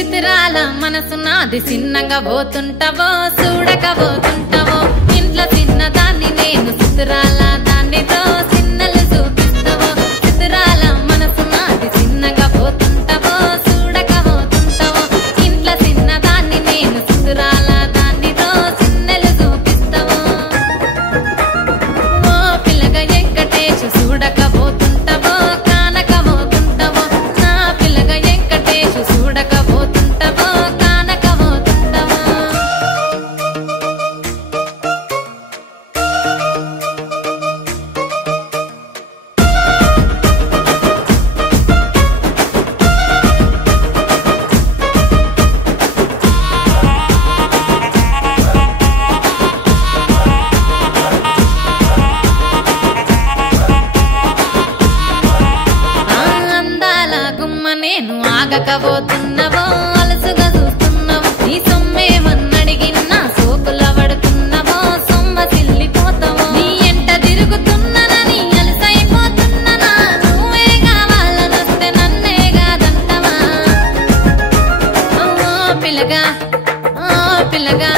చిత్రాల మనసు నాది చిన్నగా పోతుంటావో చూడక పోతుంటావో ఇంట్లో చిన్నదాన్ని నేను చిత్రాల దాన్నితో చిన్నలు చూపిస్తావో చిత్రాల మనసు నాది చిన్నగా పోతుంటావో చూడక పోతుంటావో ఇంట్లో చిన్నదాన్ని నేను చిత్రాల దాన్నితో చిన్నలు చూపిస్తావో ఓ పిల్లగా వెంకటేశ్ చూడక పోతుంటావో కానక పోతుంటావో నా పిల్లగా వెంకటేశ్ చూడక పోతుంటావో కానక పోతుంటావో అందాల గుమ్మ నేను ఆగకపోతున్నావో అలసుగా చూస్తున్నావో నీ సొమ్మేమన్నడిగినా సోకుల పడుతున్నావో సొమ్మ సిల్లిపోతావో నీ ఎంట తిరుగుతున్నానని అలసైపోతున్నానా నువ్వే కావాలనొస్తే నన్నే కాదంటావా ఓ పిల్లగా ఓ పిల్లగా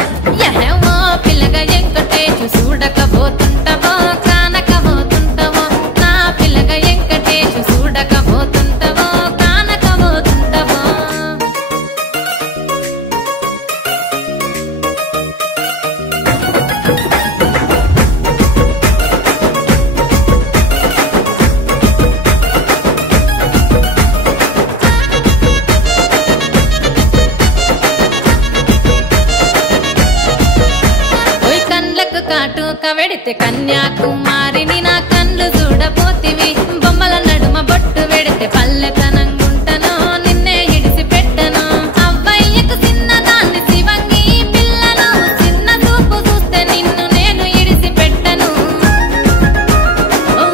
వెంకటేశ్ చూడకపోతుంటావో కానకపోతుంటావో నా పిల్లగా వెంకటేశ్ చూడకపోతుంటావో కానకపోతుంటావో ఓయ్ కండ్లకు కాటుక వెడితే కన్యాకుమారిని నా కళ్ళు చూడపోతివి బొమ్మల నడుమ బొట్టు వెడితే పల్లెతనంగుంటను నిన్నే ఇడిసి పెట్టను అవ్వయ్యకు చిన్నదాన్ని శివంగి పిల్లను చిన్న చూపు చూస్తే నిన్ను నేను ఇడిసి పెట్టను ఓ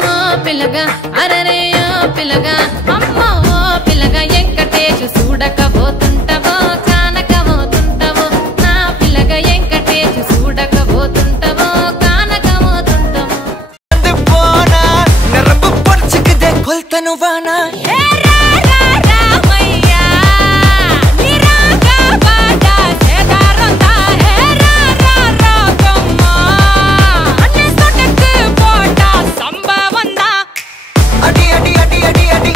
పిల్లగా అరరే ఓ పిల్లగా అమ్మో ఓ పిల్లగా వెంకటేశ్ చూడకపోతుంటావో కానకపోతుంటావో నా పిల్లగా వెంకటేశ్ చూడకపోతుంటావో కానకపోతుంటావో నరపు పొడుచుకుదే కొల్తను వానా అడి అడి అడి అడి అడి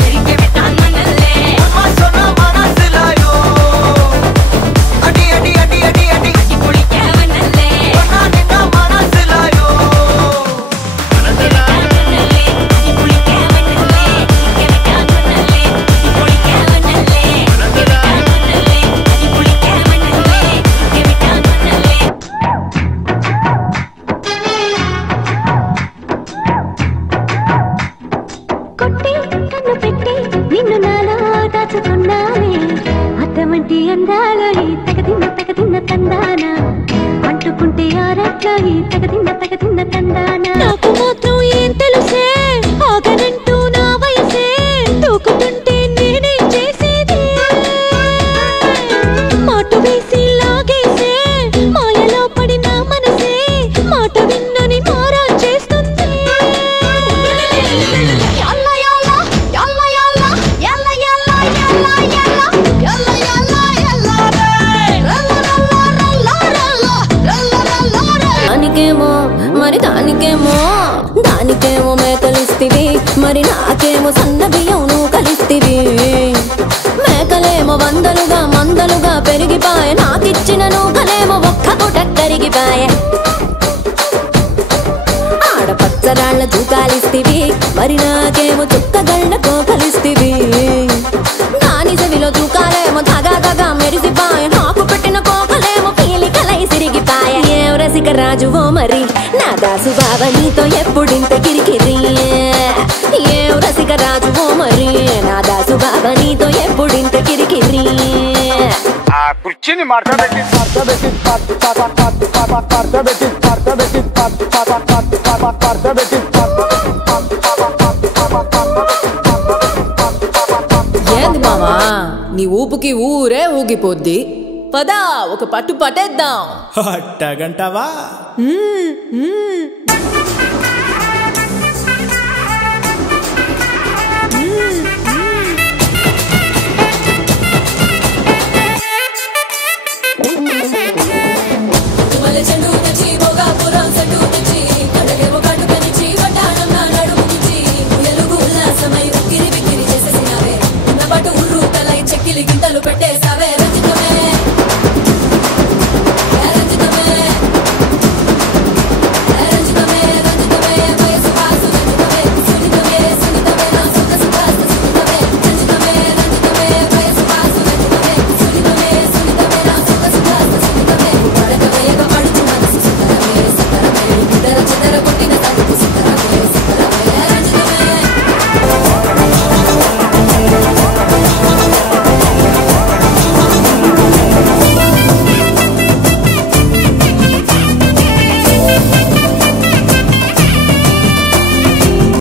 అమ్మా సోనా మనసులాయో అడి అడి అడి అడి అడి వనా నిన్న మనసులాయో కొట్టి కన్ను పెట్టి నిన్ను నాలో దాచుకున్నానే అద్దమంటి అందాలో ఈ తగదిన్న తందాన అంటుకుంటే ఆరట్లో ఈ తగదిన్న తందాన నాకు మాత్రం ఏం తెలుసే ఆగనంటూ నా వయసే తూకుతుంటే నేనేం చేసేది మాటు వేసి లాగేసే మాయలో పడిన మనసే మాట విన్నని మారా చేస్తుంది దానికేమో మరి దానికేమో మేకలిస్తివి మరి నాకేమో సన్న బియ్యం నువ్వు కలిస్తివి మేకలేమో మందలుగా పెరిగిపాయ నాకిచ్చిన నూకలేమో ఒక్క పూట కరిగిపాయ ఆడపచ్చరాళ్ల తూకాలిస్తివి మరి నాకేమో చుక్కగళ్ళ కోకలిస్తివి దాని చెవిలో తూకాలేమో తగా మెరిసిపాయ నాకు పెట్టిన కోకలేమో పీలికలై సిరిగిపాయ ఏం రసిక రాజువో మరి నా దాసు బావ నీతో ఎప్పుడింత కిరికిరి ఏం రసిక రాజువో మరి నా దాసు బావ నీతో ఎప్పుడింత కిరికిరి ఆ కుర్చీని మార్చబెట్టి ఏంది మామా నీ ఊపుకి ఊరే ఊగిపోద్ది పదా ఒక పట్టు పట్టేద్దాం అట్టగంటావా చెక్కిలి గింతలు పెట్టేసి